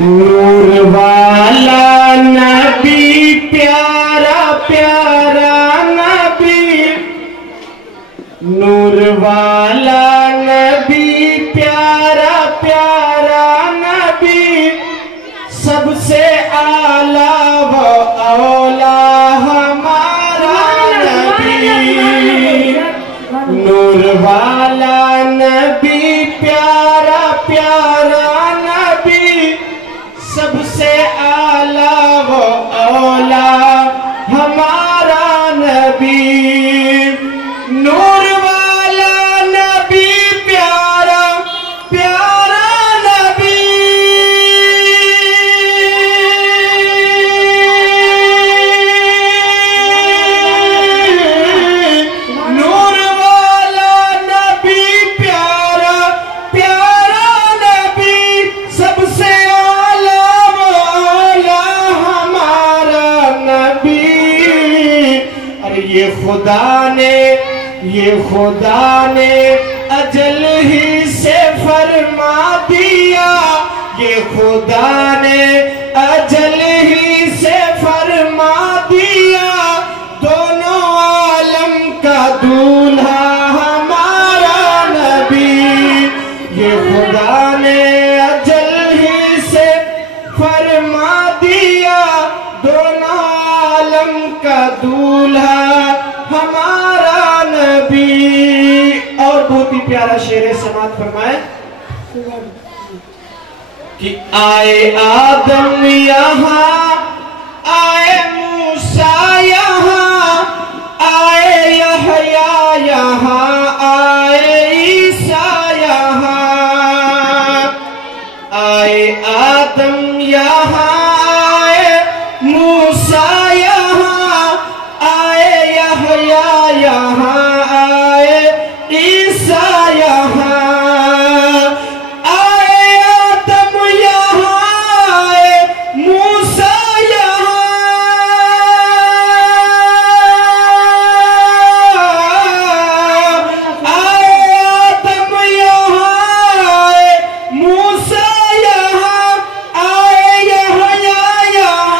नूर वाला नबी प्यारा प्यारा नबी, नूर वाला नबी प्यारा प्यारा नबी, सबसे आला वो औला हमारा नबी। नूर वाला नबी प्यारा प्यारा नबी, सबसे आला वो औला हमारा नबी। नूर वाला नबी प्यारा प्यारा नबी, नूर वाला नबी प्यारा प्यारा नबी, सबसे आला वाला हमारा नबी। अरे ये खुदा ने अजल ही से फरमा दिया, ये खुदा ने अजल ही से फरमा दिया, दोनों आलम का दूल्हा हमारा नबी। ये खुदा ने अजल ही से फरमा दिया, दोनों आलम का दूल्हा हमारा नबी। और बहुत ही प्यारा शेर समात फरमाए कि आए आदम यहाँ, आए मूसा यहाँ, आए यहया यहाँ, आए ईसा यहाँ। आए आदम यहाँ, आए मूसा यहाँ, आए यहया यहाँ, आए ईसा यहाँ। आए आदम यहाँ, आए मूसा यहाँ, आए आदम यहाँ, आए मूसा यहाँ, आए यहया यहाँ,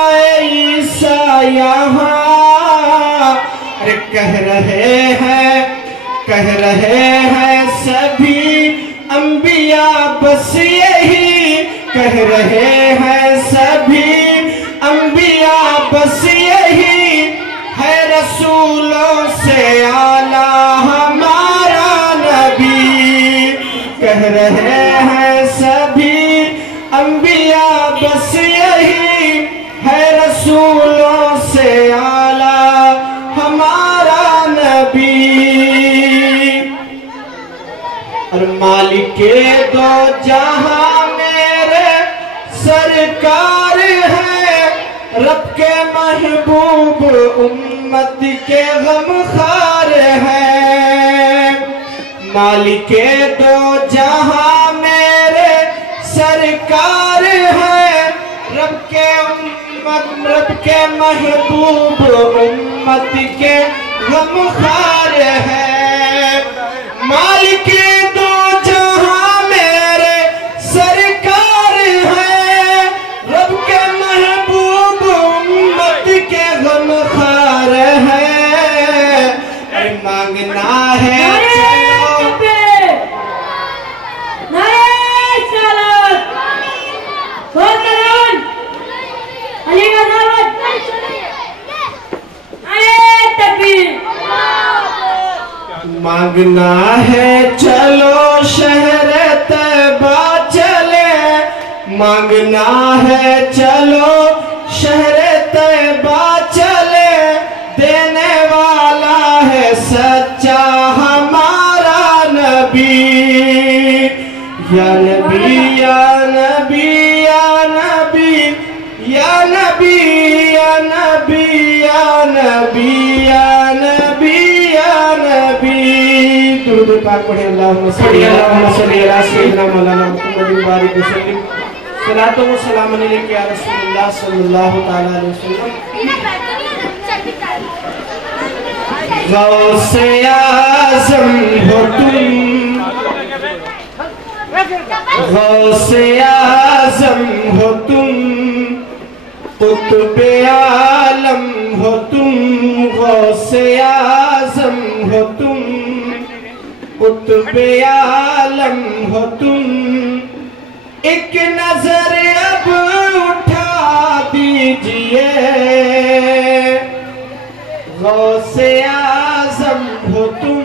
आए ईसा यहाँ। अरे कह रहे हैं सभी अंबिया बस यही, कह रहे हैं सभी अंबिया बस यही, है रसूलों से आला हमारा नबी। कह रहे हैं सभी अंबिया बस यही, है रसूलों से आला हमारा नबी। और मालिके दो जहां मेरे सरकार है, रब के महबूब उम्मत के गमखार है। मालिके दो जहां मेरे सरकार है, रब के महबूब उम्मत के गमखार है। मालिके दो जहां मेरे सरकार है, रब के महबूब उम्मत के गमखार है। मांगना है मांगना है चलो शहर तैबा चले, मांगना है चलो शहर तैबा चले, देने वाला है सच्चा हमारा नबी। या नबी या नबी या नबी या नबी या नबी या नबी या नबी या नबी। दुरूद पाक पढ़े अल्लाहुम्मा सल्ली अला सय्यिदिना मौलाना मुहम्मदिन बारिक वसल्लिम। सलातो व सलाम अलैका या रसूलल्लाह सल्लल्लाहु तआला अलैहि वसल्लम। गौसे आज़म हो तुम, गौसे आज़म हो तुम, कुतुब आलम हो तुम, गौसे आज़म हो तुम, कुतुब आलम हो तुम। एक नजर अब उठा दीजिए, गौसे आज़म हो तुम,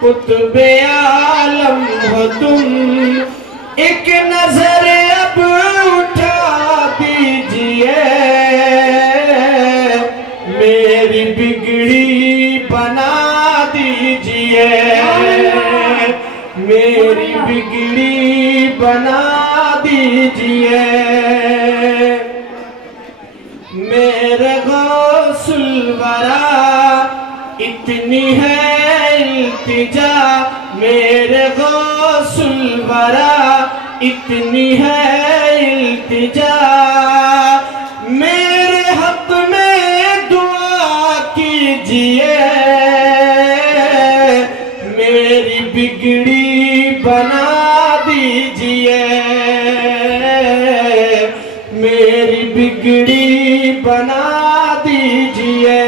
कुतुब आलम हो तुम। एक नजर अब उठा दीजिए, मेरी बिगड़ी बना दीजिए, मेरी बिगड़ी बना दीजिए। मेरे गौसुल वरा इतनी है इल्तिजा, मेरे गौसुल वरा इतनी है इल्तिजा। मेरे हक में दुआ कीजिए, मेरी बिगड़ी बना दीजिए, मेरी बिगड़ी बना दीजिए।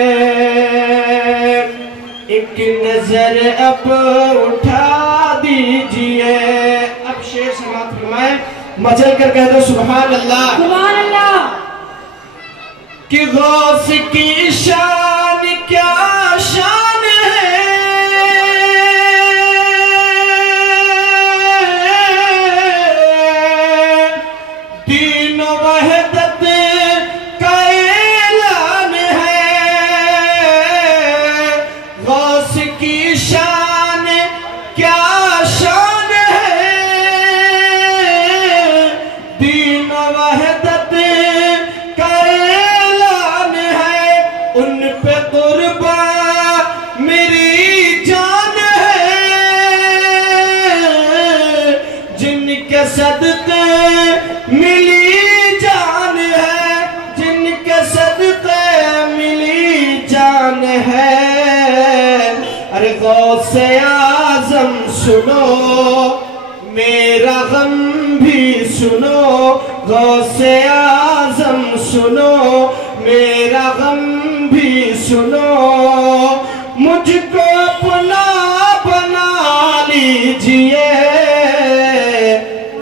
एक नजर अब उठा दीजिए। अब शेर समाप्त फरमाए, मचल कर कह दो सुभान अल्लाह, सुभान अल्लाह। कि गौस की शान क्या शान है, तीनों वहदत का ऐलान है। गौस की शान क्या शान है, तीनों वहदत का ऐलान है। उन पे कुर्बा मेरी जान है, जिनके सदके मिली जान है, जिनके सदके मिली जान है। अरे गौसे आज़म सुनो, मेरा गम भी सुनो, गौसे आज़म सुनो, मेरा गम भी सुनो। मुझको अपना बना लीजिए,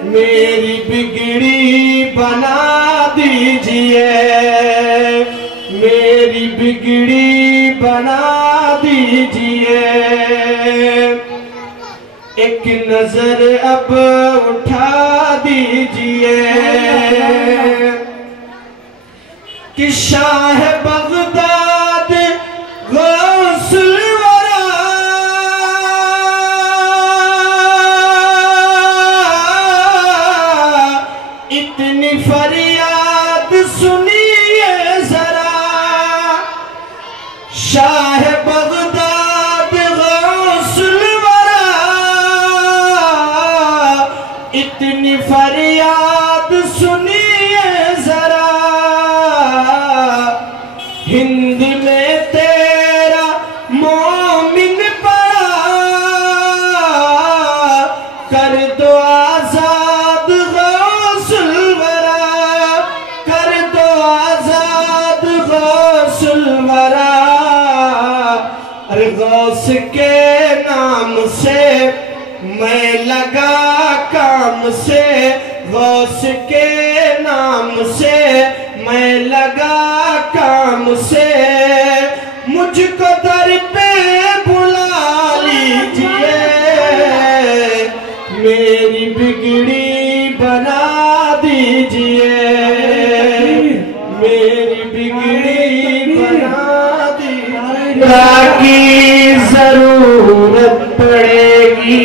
मेरी बिगड़ी बना दीजिए, मेरी बिगड़ी बना दीजिए। एक नजर अब उठा दीजिए, कि शाह बगदाद गौसुल वरा इतनी फरियाद सुनिए जरा। शाह बगदाद गौसुल वरा इतनी फरियाद सुनिए जरा। हिंद में तेरा मोमिन पड़ा, कर दो आजाद गौसुल वरा, कर दो आजाद गौसुल वरा। अरे गौस के नाम से मैं लगा काम से, गौस के नाम से मैं लगा काम से। मुझको दर पे बुला लीजिए, मेरी बिगड़ी बना दीजिए, मेरी बिगड़ी बना दीजिए। की जरूरत पड़ेगी,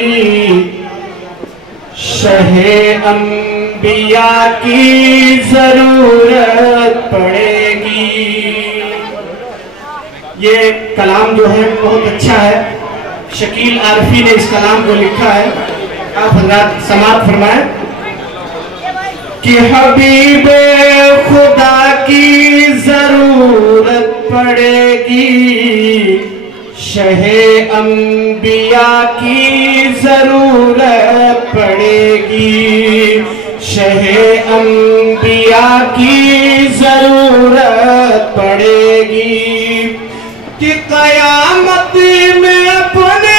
शहे अंबिया की जरूरत पड़ेगी। ये कलाम जो है बहुत अच्छा है, शकील आरफी ने इस कलाम को लिखा है। आप हज़रात समाप्त फरमाएं कि हबीबे खुदा की जरूरत पड़ेगी, शहे अंबिया की जरूरत पड़ेगी, शहे अंबिया की जरूरत पड़ेगी कि कयामत में अपने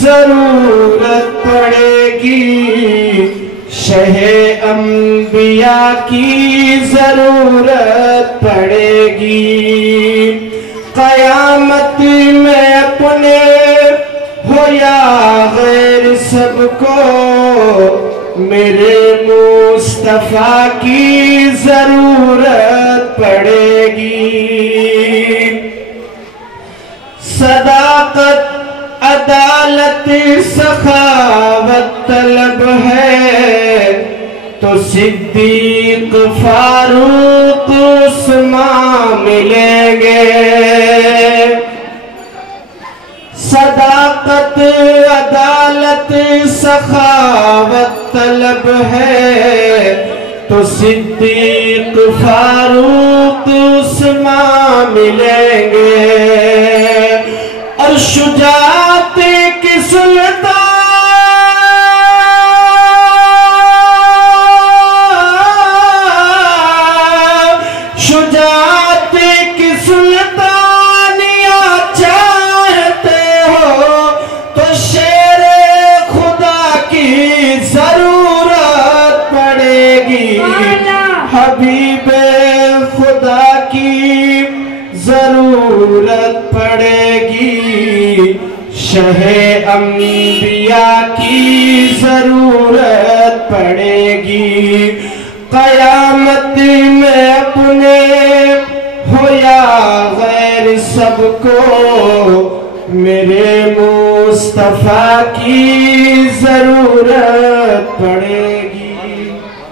जरूरत पड़ेगी, शहे अंबिया की जरूरत पड़ेगी। कयामत में अपने हो या गैर सबको मेरे मुस्तफा की जरूरत पड़ेगी। सदाकत अदालत सखावत तलब है तो सिद्दीक फारूक उस्मान मिलेंगे। सदाकत अदालत सखावत तलब है तो सिद्दीक फारूक उस्मान मिलेंगे। और शुजाअत की शुजाअत की सुल्तानिया चाहते हो तो शेरे खुदा की जरूरत पड़ेगी, हबीबे खुदा की जरूरत पड़ेगी, शहे अंबिया की जरूरत पड़ेगी। कयामत में अपने हो या गैर सबको मेरे मुस्तफा की जरूरत पड़ेगी।